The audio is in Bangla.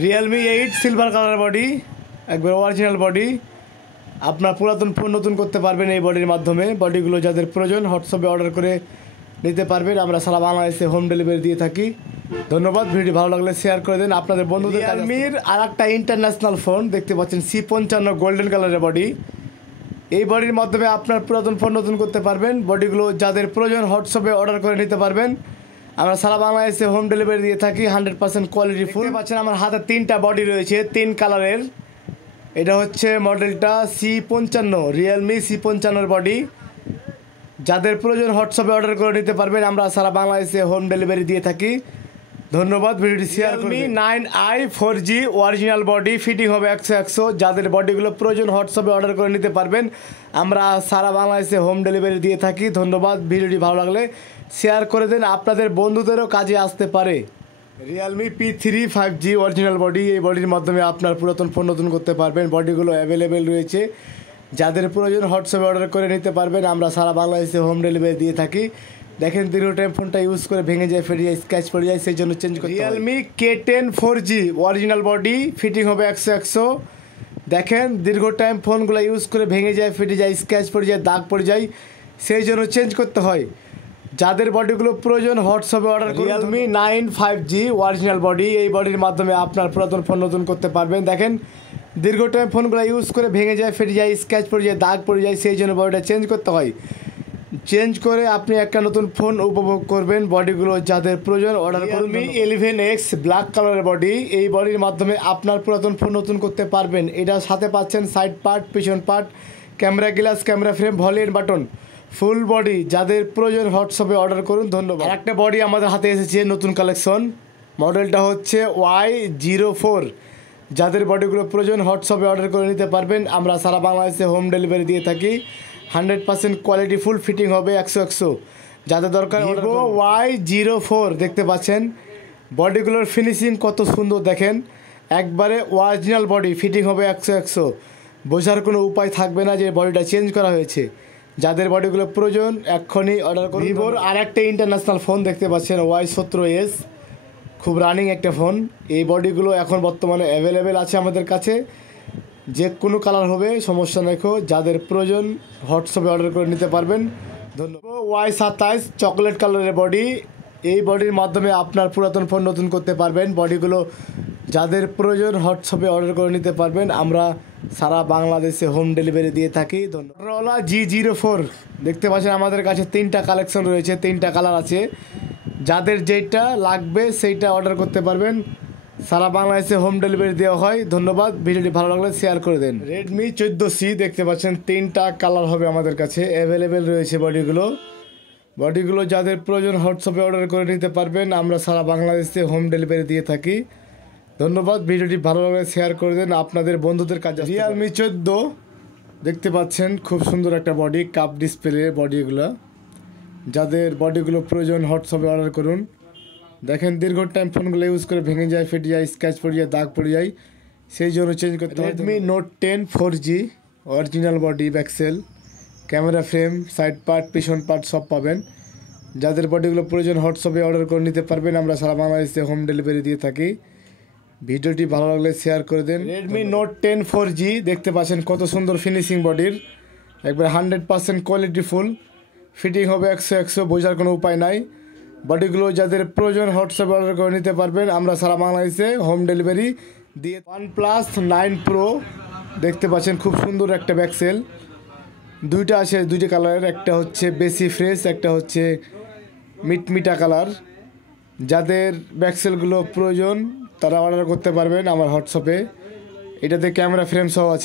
রিয়েলমি 8 সিলভার কালার বডি, একবার অরিজিনাল বডি। আপনার পুরাতন ফোন নতুন করতে পারবেন এই বডির মাধ্যমে। বডিগুলো যাদের প্রয়োজন হোয়াটসঅ্যাপে অর্ডার করে নিতে পারবেন। আমরা সারা বাংলাদেশে হোম ডেলিভারি দিয়ে থাকি। ধন্যবাদ। ভিডিও ভালো লাগলে শেয়ার করে দেন আপনাদের বন্ধুদের। রিয়েলমির আর একটা ইন্টারন্যাশনাল ফোন দেখতে পাচ্ছেন, C55 গোল্ডেন কালারের বডি। এই বডির মাধ্যমে আপনার পুরাতন ফোন নতুন করতে পারবেন। বডিগুলো যাদের প্রয়োজন হোয়াটসঅ্যাপে অর্ডার করে নিতে পারবেন। আমরা সারা বাংলাদেশে হোম ডেলিভারি দিয়ে থাকি। 100% কোয়ালিটি ফুল। পাচ্ছেন আমার হাতে 3টা বডি রয়েছে 3 কালারের। এটা হচ্ছে মডেলটা C55, রিয়েলমি C55 বডি। যাদের প্রয়োজন হোয়াটসঅ্যাপে অর্ডার করে নিতে পারবেন। আমরা সারা বাংলাদেশে হোম ডেলিভারি দিয়ে থাকি। ধন্যবাদ। ভিডিওটি শেয়ার করুন। Realme 9i 4G original body, fitting হবে 100। যাদের বডিগুলো প্রয়োজন হোয়াটসঅ্যাপে অর্ডার করে নিতে পারবেন। আমরা সারা বাংলাদেশে হোম ডেলিভারি দিয়ে থাকি। ধন্যবাদ। ভিডিওটি ভালো লাগলে শেয়ার করে দেন, আপনাদের বন্ধুদেরও কাজে আসতে পারে। Realme P3 5G original body. এই বডির মাধ্যমে আপনার পুরাতন ফোন নতুন করতে পারবেন। বডিগুলো অ্যাভেলেবেল রয়েছে। যাদের প্রয়োজন হোয়াটসঅ্যাপে অর্ডার করে নিতে পারবেন। আমরা সারা বাংলাদেশে হোম ডেলিভারি দিয়ে থাকি। দেখেন দীর্ঘ টাইম ফোনটা ইউজ করে ভেঙে যায়, ফেটে যায়, স্ক্র্যাচ পড়ে যায়, সেই জন্য চেঞ্জ করতে। Realme K10 4G original body, fitting হবে 100। দেখেন দীর্ঘ টাইম ফোনগুলো ইউজ করে ভেঙে যায়, ফেটে যায়, স্ক্র্যাচ পড়ে যায়, দাগ পড়ে যায়, সেই জন্য চেঞ্জ করতে হয়। যাদের বডিগুলো প্রয়োজন হোয়াটসঅ্যাপে অর্ডার করুন। Realme 9 5G original body. এই বডির মাধ্যমে আপনার পুরাতন ফোন নতুন করতে পারবেন। দেখেন দীর্ঘ টাইম ফোনগুলো ইউজ করে ভেঙে যায়, ফেটে যায়, স্ক্র্যাচ পড়ে যায়, দাগ পড়ে যায়, সেই জন্য বডিটা চেঞ্জ করতে হয়। চেঞ্জ করে আপনি একটা নতুন ফোন উপভোগ করবেন। বডিগুলো যাদের প্রয়োজন অর্ডার করুন। রিয়েলমি 11X ব্ল্যাক কালারের বডি। এই বডির মাধ্যমে আপনার পুরাতন ফোন নতুন করতে পারবেন। এটার সাথে পাচ্ছেন সাইড পার্ট, পিছন part, camera glass, camera frame, volume button, full body. যাদের প্রয়োজন হোয়াটসঅ্যাপে অর্ডার করুন। ধন্যবাদ। আর একটা বডি আমাদের হাতে এসেছে নতুন কালেকশন। মডেলটা হচ্ছে Y04। যাদের বডিগুলো প্রয়োজন হোয়াটসঅ্যাপে অর্ডার করে নিতে পারবেন। আমরা সারা বাংলাদেশে হোম ডেলিভারি দিয়ে থাকি। 100% কোয়ালিটি ফুল, ফিটিং হবে 100। যাদের দরকার Vivo Y04 দেখতে পাচ্ছেন। বডিগুলোর ফিনিশিং কত সুন্দর দেখেন। একবারে অরিজিনাল বডি, ফিটিং হবে 100। বোঝার কোনো উপায় থাকবে না যে বডিটা চেঞ্জ করা হয়েছে। যাদের বডিগুলো প্রয়োজন এক্ষুনি অর্ডার করুন। ভিভোর আর একটা ইন্টারন্যাশনাল ফোন দেখতে পাচ্ছেন, Y17s। খুব রানিং একটা ফোন। এই বডিগুলো এখন বর্তমানে অ্যাভেলেবেল আছে আমাদের কাছে। যে কোনো কালার হবে, সমস্যা দেখো। যাদের প্রয়োজন হোয়াটসঅ্যাপে অর্ডার করে নিতে পারবেন। ধন্যবাদ। Y27 চকলেট কালারের বডি। এই বডির মাধ্যমে আপনার পুরাতন ফোন নতুন করতে পারবেন। বডিগুলো যাদের প্রয়োজন হোয়াটসঅ্যাপে অর্ডার করে নিতে পারবেন। আমরা সারা বাংলাদেশে হোম ডেলিভারি দিয়ে থাকি। ধন্যবাদ। Motorola G04 দেখতে পাচ্ছেন আমাদের কাছে 3টা কালেকশন রয়েছে, 3টা কালার আছে। যাদের যেটা লাগবে সেইটা অর্ডার করতে পারবেন। সারা বাংলাদেশে হোম ডেলিভারি দেওয়া হয়। ধন্যবাদ। ভিডিওটি ভালো লাগলে শেয়ার করে দেন। Redmi 14C দেখতে পাচ্ছেন, 3টা কালার হবে আমাদের কাছে, অ্যাভেলেবেল রয়েছে বডিগুলো যাদের প্রয়োজন হোয়াটসঅ্যাপে অর্ডার করে নিতে পারবেন। আমরা সারা বাংলাদেশে হোম ডেলিভারি দিয়ে থাকি। ধন্যবাদ। ভিডিওটি ভালো লাগলে শেয়ার করে দেন, আপনাদের বন্ধুদের কাছে। Realme 14 দেখতে পাচ্ছেন, খুব সুন্দর একটা বডি, কাপ ডিসপ্লে বডিগুলো। যাদের বডিগুলো প্রয়োজন হোয়াটসঅ্যাপে অর্ডার করুন। দেখেন দীর্ঘ টাইম ফোনগুলো ইউজ করে ভেঙে যায়, ফেটে যায়, স্ক্র্যাচ পড়ে যায়, দাগ পড়ে যায়, সেই জন্য চেঞ্জ করতে হয়। Redmi Note 10 4G original body, back shell, camera frame, side part, পিছন পার্ট সব পাবেন। যাদের বডিগুলো প্রয়োজন হোয়াটসঅ্যাপে অর্ডার করে নিতে পারবেন। আমরা সারা বাংলাদেশে হোম ডেলিভারি দিয়ে থাকি। ভিডিওটি ভালো লাগলে শেয়ার করে দেন। Redmi Note 10 4G দেখতে পাচ্ছেন, কত সুন্দর ফিনিশিং বডির, একবার 100% কোয়ালিটি ফুল, ফিটিং হবে 100। বোঝার কোনো উপায় নাই। বডিগুলো যাদের প্রয়োজন হোয়াটসঅ্যাপে অর্ডার করে নিতে পারবেন। আমরা সারা বাংলাদেশে হোম ডেলিভারি দিয়ে। OnePlus 9 Pro দেখতে পাচ্ছেন, খুব সুন্দর একটা ব্যাকসেল। দুইটা আছে, দুইটা কালারের, একটা হচ্ছে বেশি ফ্রেশ, একটা হচ্ছে মিটমিটা কালার। যাদের ব্যাকসেলগুলো প্রয়োজন তারা অর্ডার করতে পারবেন আমার হোয়াটসঅ্যাপে। এটাতে ক্যামেরা ফ্রেম সহ আছে।